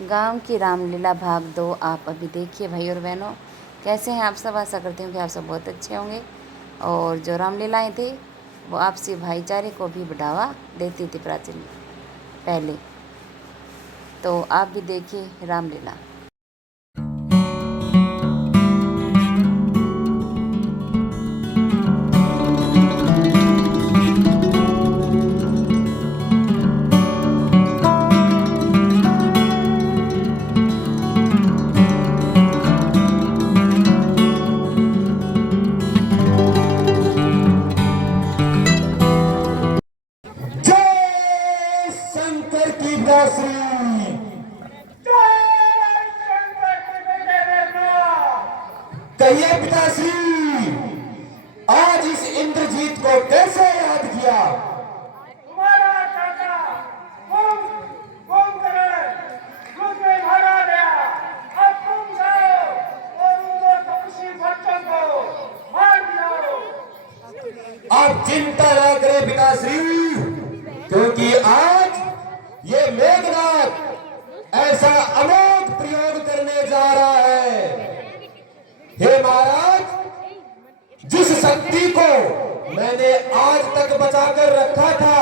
गांव की रामलीला भाग 2 आप अभी देखिए भाई और बहनों। कैसे हैं आप सब? आशा करती हूँ कि आप सब बहुत अच्छे होंगे। और जो रामलीलाएँ थी वो आपसी भाईचारे को भी बढ़ावा देती थी प्राचीन पहले। तो आप भी देखिए रामलीला। जय शंकर की बांसुरी। कहिए पिताश्री, आज इस इंद्रजीत को कैसे याद किया? तुम्हारा चाचा घूम करे दूध में भरा गया। अब तुम जाओ और उन दो तपस्वी बच्चों को मार दियो। आप चिंता ना करें पिताश्री, क्योंकि आज ये मेघनाथ ऐसा अमोघ प्रयोग करने जा रहा है। हे महाराज, जिस शक्ति को मैंने आज तक बचाकर रखा था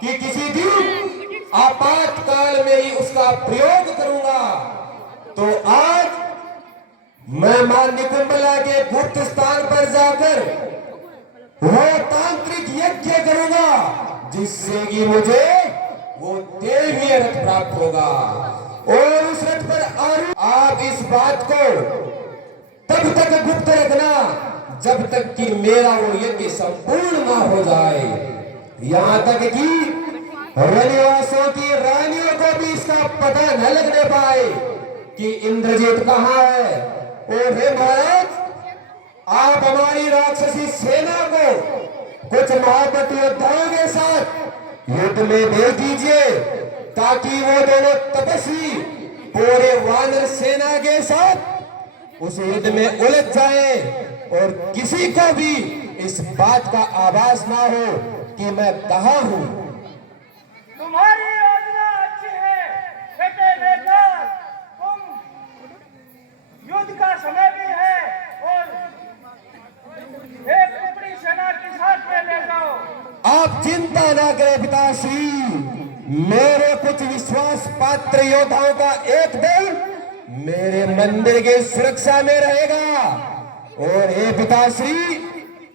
कि किसी दिन आपातकाल में ही उसका प्रयोग करूंगा, तो आज मैं मां निकुंबला के गुप्त स्थान पर जाकर वो तांत्रिक यज्ञ करूंगा, जिससे कि मुझे वो देवीय रथ प्राप्त होगा। और उस रथ पर आप इस बात को तब तक गुप्त रखना जब तक कि मेरा वो यज्ञ संपूर्ण ना हो जाए। यहां तक कि वनवासियों की रानियों को भी इसका पता न लगने पाए कि इंद्रजीत कहां है। और हे महाराज, आप हमारी राक्षसी सेना को कुछ महाबत योद्धाओं के साथ युद्ध में भेज दीजिए, ताकि वो दोनों तपस्वी पूरे वानर सेना के साथ उस युद्ध में उलझ जाए और किसी को भी इस बात का आभास ना हो कि मैं कहां हूं। तुम्हारी योजना अच्छी है बेटे बेटा। तुम युद्ध का समय भी है और एक टुकड़ी सेना के साथ में ले जाओ। आप चिंता ना करें पिताश्री, मेरे कुछ विश्वास पात्र योद्धाओं का एक दल मेरे मंदिर की सुरक्षा में रहेगा। और हे पिताश्री,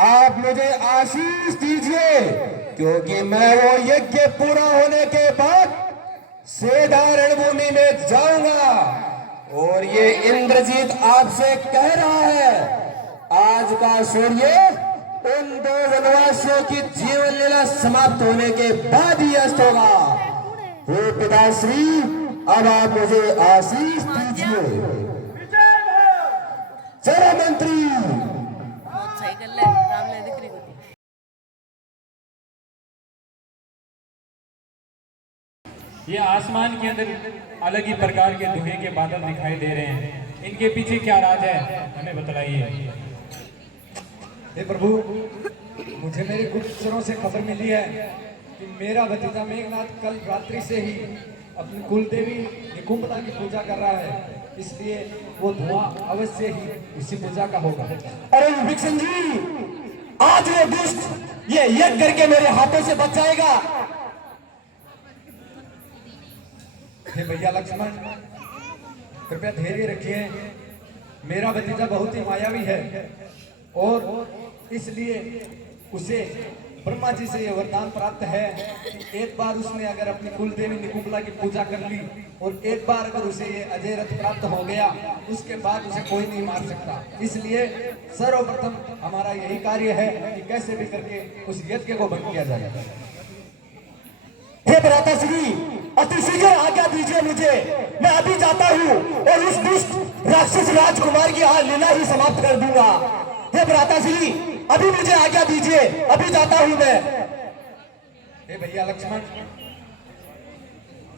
आप मुझे आशीष दीजिए, क्योंकि मैं वो यज्ञ पूरा होने के बाद सीधा रणभूमि में जाऊंगा। और ये इंद्रजीत आपसे कह रहा है, आज का सूर्य उन दो वनवासियों की जीवन लीला समाप्त होने के बाद ही अस्त होगा। हे पिताश्री, अब आप मुझे आशीष दीजिए। चलो मंत्री। ये आसमान के अंदर अलग ही प्रकार के धुएं के बादल दिखाई दे रहे हैं। इनके पीछे क्या राज है, हमें बतलाइए। हे प्रभु, मुझे मेरे गुप्तचरों से खबर मिली है कि मेरा भतीजा मेघनाथ कल रात्रि से ही अपनी कुल देवी निकुंबला की पूजा कर रहा है, इसलिए वो धुआं अवश्य ही उसी पूजा का होगा। अरे विक्सन जी, आज वो दुष्ट ये यज्ञ करके मेरे हाथों से बच जाएगा। हे भैया लक्ष्मण, कृपया धैर्य रखिए। मेरा भतीजा बहुत ही मायावी है और इसलिए उसे ब्रह्मा जी से यह वरदान प्राप्त है कि एक बार उसने अगर अपनी कुल देवी निकुंबला की पूजा कर ली और एक बार अगर उसे ये अजय रथ प्राप्त हो गया, उसके बाद उसे कोई नहीं मार सकता। इसलिए सर्वप्रथम हमारा यही कार्य है कि कैसे भी करके उस यज्ञ को भंग किया जाए। हे भ्राताश्री, अति शीघ्र आज्ञा दीजिए मुझे, मैं अभी जाता हूँ और उस दुष्ट राक्षस राजकुमार की यहाँ लीला ही समाप्त कर दूंगा। हे भ्राताश्री, अभी मुझे आज्ञा दीजिए, अभी जाता हूँ मैं। हे भैया लक्ष्मण,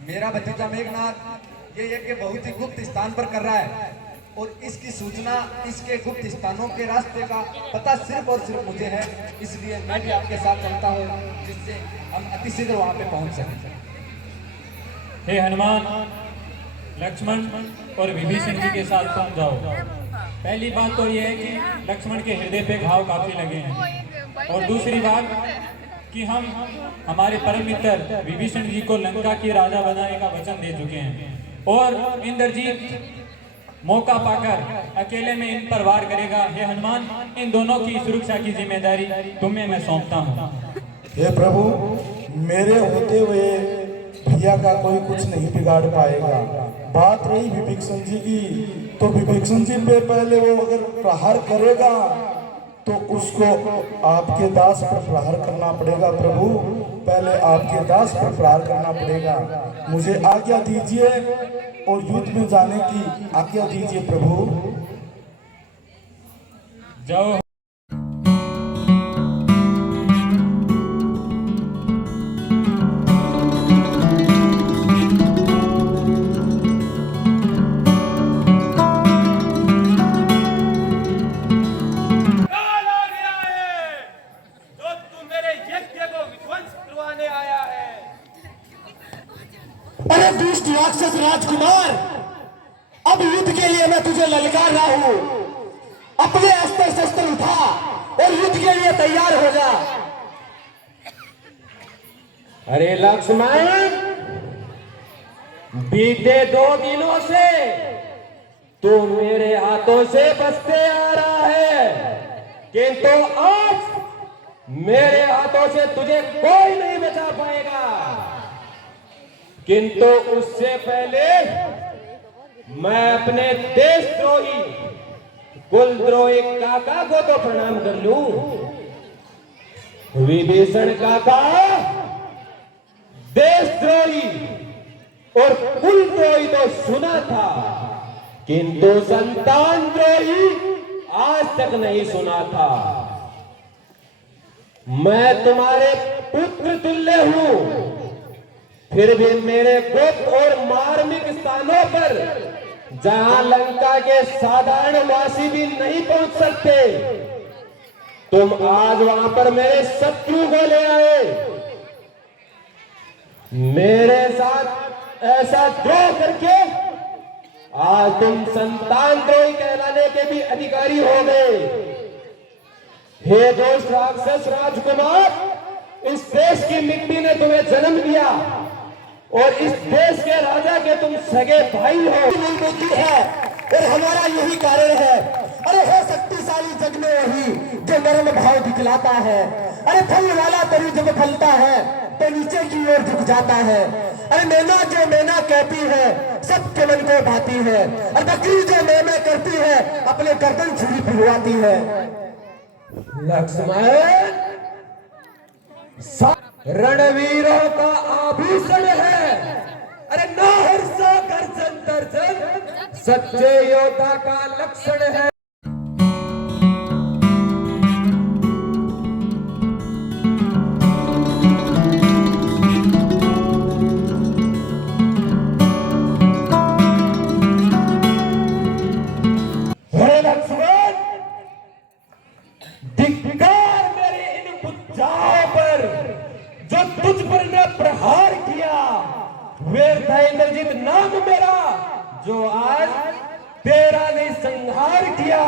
मेरा भतीजा मेघनाथ ये यज्ञ बहुत ही गुप्त स्थान पर कर रहा है और इसकी सूचना इसके गुप्त स्थानों के रास्ते का पता सिर्फ और सिर्फ मुझे है। इसलिए मैं भी आपके साथ चलता हूँ, जिससे हम अति शीघ्र वहां पे पहुंच सकें। हे हनुमान, लक्ष्मण और विभीषण जी के साथ तुम जाओ। पहली बात तो यह है कि लक्ष्मण के हृदय पे घाव काफी लगे हैं, और दूसरी बात कि हम हमारे परम मित्र विभीषण जी को लंका की राजा बनाने का वचन दे चुके हैं, और इंद्रजीत मौका पाकर अकेले में इन पर वार करेगा। हे हनुमान, इन दोनों की सुरक्षा की जिम्मेदारी तुम्हें मैं सौंपता हूँ। हे प्रभु, मेरे होते हुए भैया का कोई कुछ नहीं बिगाड़ पाएगा। बात रही विभीषण जी की, तो विभीषण जी पे पहले वो अगर प्रहार करेगा तो उसको आपके दास पर प्रहार करना पड़ेगा। प्रभु, पहले आपके दास पर प्रहार करना पड़ेगा। मुझे आज्ञा दीजिए और युद्ध में जाने की आज्ञा दीजिए प्रभु। जाओ। काल आ गया है, जो तू मेरे यज्ञ को विध्वंस करवाने आया है। अरे दुष्ट राक्षस राजकुमार, अब युद्ध के लिए मैं तुझे ललकार रहा हूं। अपने अस्त्र शस्त्र उठा और युद्ध के लिए तैयार हो जा। अरे लक्ष्मण, बीते 2 दिनों से तू मेरे हाथों से बचते आ रहा है, किंतु आज मेरे हाथों से तुझे कोई नहीं बचा पाएगा। किंतु उससे पहले मैं अपने देशद्रोही कुलद्रोही काका को तो प्रणाम कर लूं। विभीषण काका देशद्रोही और कुलद्रोही तो सुना था, किंतु संतान द्रोही आज तक नहीं सुना था। मैं तुम्हारे पुत्र तुल्य हूं, फिर भी मेरे गुप्त और मार्मिक स्थानों पर, जहां लंका के साधारण वासी भी नहीं पहुंच सकते, तुम आज वहां पर मेरे शत्रु को ले आए। मेरे साथ ऐसा द्रोह करके आज तुम संतान द्रोही कहलाने के भी अधिकारी हो गए। हे दोस्त राक्षस राजकुमार, इस देश की मिट्टी ने तुम्हें जन्म दिया और इस देश के राजा के तुम सगे भाई हो। नहीं बोलती है और हमारा यही कारण है। अरे है शक्तिशाली जग में वही जो नरम भाव दिखलाता है। अरे फल वाला तरी जब फलता है तो नीचे की ओर झुक जाता है। अरे मैना जो मैना कहती है सबके मन को भाती है, और बकरी जो मैना करती है अपने गर्दन छुरी फिरवाती है। लक्ष्मण रणवीरों का आभूषण है। अरे ना हर्षा गर्जन तर्जन सच्चे योद्धा का लक्षण है। हे लक्ष्मण, धिक्कार मेरे इन बुद्धाओं पर जो तुझ पर ने प्रहार किया। वीर था इंद्रजीत नाम मेरा, जो आज तेरा ने संहार किया।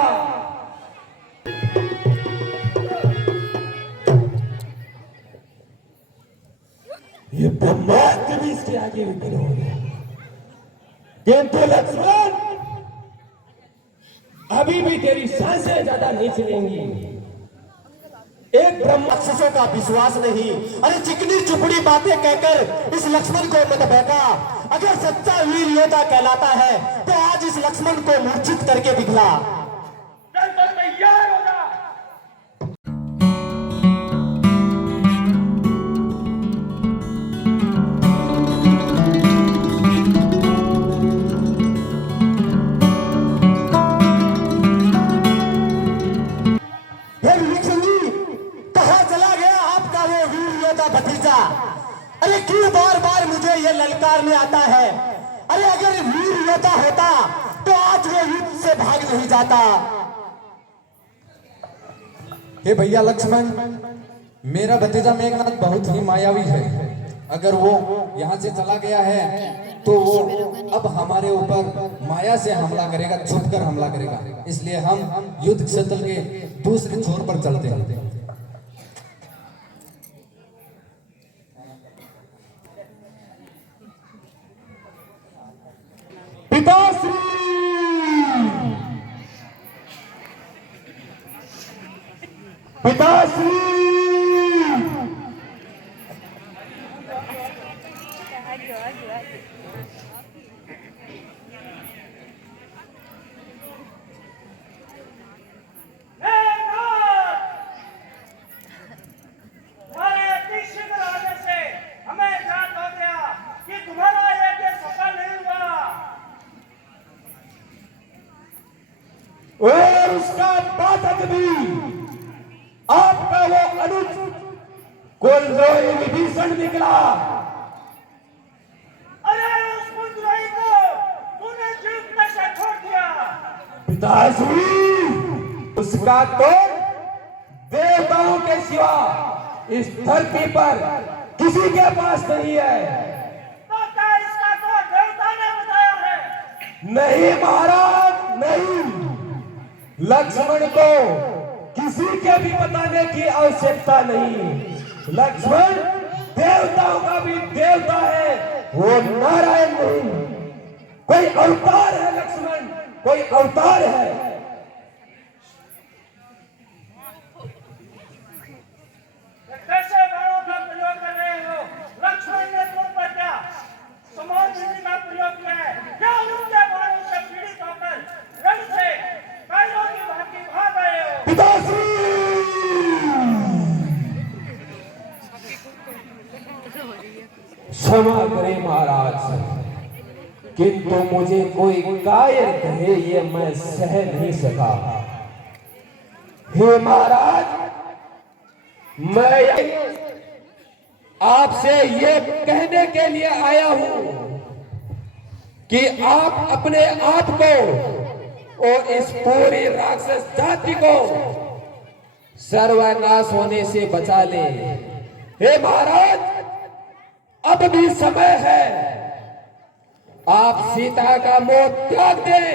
ये ब्रह्मास्त्र भी इसके आगे विफल हो गया। किंतु लक्ष्मण, अभी भी तेरी सांसें ज्यादा नहीं चलेंगी। एक ब्रह्मक्षसों का विश्वास नहीं। अरे चिकनी चुपड़ी बातें कहकर इस लक्ष्मण को मत बहका। अगर सच्चा वीर योद्धा कहलाता है तो आज इस लक्ष्मण को मूर्छित करके दिखला। चल तो तैयार हो जा। भतीजा, अरे क्यों बार बार मुझे ये ललकारने आता है। अरे अगर वीर योद्धा होता तो आज वो युद्ध से भाग नहीं जाता। हे भैया लक्ष्मण, मेरा भतीजा मेघनाथ बहुत ही मायावी है। अगर वो यहाँ से चला गया है तो वो अब हमारे ऊपर माया से हमला करेगा, छुपकर हमला करेगा। इसलिए हम युद्ध क्षेत्र के दूसरे छोर पर चलते हैं। पिताश्री पिताश्री और उसका पाठक भी आपका वो अनुज कुलद्रोही विभीषण निकला। अरे उस कुलद्रोही को तूने जीवन से छोड़ दिया। पिताश्री उसका तो देवताओं के सिवा इस धरती पर किसी के पास नहीं है। तो क्या इसका तो देवता ने बताया है? नहीं महाराज नहीं, लक्ष्मण को किसी के भी बताने की आवश्यकता नहीं। लक्ष्मण देवताओं का भी देवता है, वो नारायण नहीं। कोई अवतार है लक्ष्मण, कोई अवतार है। कैसे बाणों का प्रयोग कर रहे हो? लक्ष्मण ने तुम पर क्या समान नीति का प्रयोग किया है? क्या उनके बाणों से पीड़ित होकर रण से कायरों की भांति भाग आए हो? पिताश्री क्षमा करें महाराज, किंतु मुझे कोई कायर कहे ये मैं सह नहीं सका। हे महाराज, मैं आपसे ये कहने के लिए आया हूं कि आप अपने आप को और इस पूरी राक्षस जाति को सर्वनाश होने से बचा ले। हे महाराज, अब भी समय है, आप सीता का मोह त्याग दें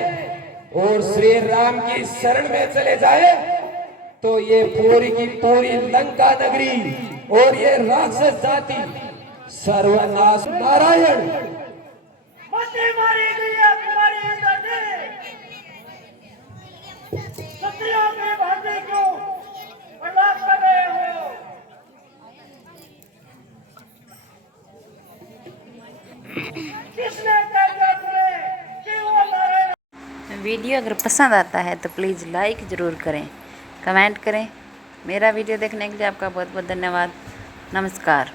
और श्री राम की शरण में चले जाए, तो ये पूरी की पूरी लंका नगरी और ये राक्षस जाति सर्वनाश। नारायण मती मारी गई है तुम्हारी इंद्रजी। क्षत्रियों की भांति क्यों प्रलाप कर रहे हो? किसने कह दिया तुम्हें कि वो नारायण? वीडियो अगर पसंद आता है तो प्लीज़ लाइक ज़रूर करें, कमेंट करें। मेरा वीडियो देखने के लिए आपका बहुत बहुत धन्यवाद। नमस्कार।